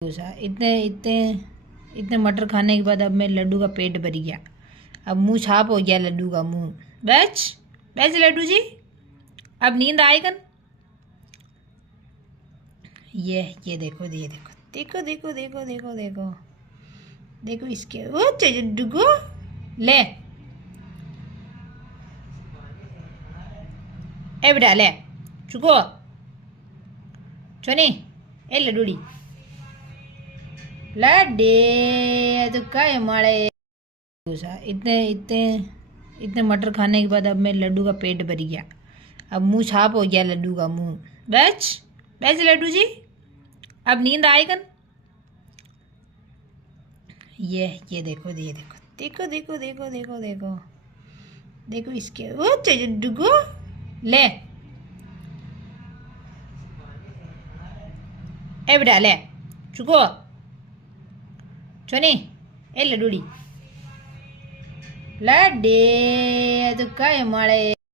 इतने इतने इतने मटर खाने के बाद अब मेरे लड्डू का पेट भर गया। अब मुंह छाप हो गया लड्डू का मुंह। बैच बैच लड्डू जी, अब नींद आएगा। ये देखो, ये देखो देखो देखो देखो देखो देखो देखो इसके वो लड्डू को ले। ए बेटा ले चुको चोनी। ए लड्डूड़ी लड्डे तो काय मारे। इतने इतने इतने मटर खाने के बाद अब मेरे लड्डू का पेट भर गया। अब मुंह छाप हो गया लड्डू का मुंह। बैच बैच लड्डू जी, अब नींद आएगा। ये देखो, ये देखो देखो देखो देखो देखो देखो देखो इसके वो लड्डू को ले। ए बेटा ले चुको चोनी। ए लड्डूड़ी लड्डे तो काय मारे।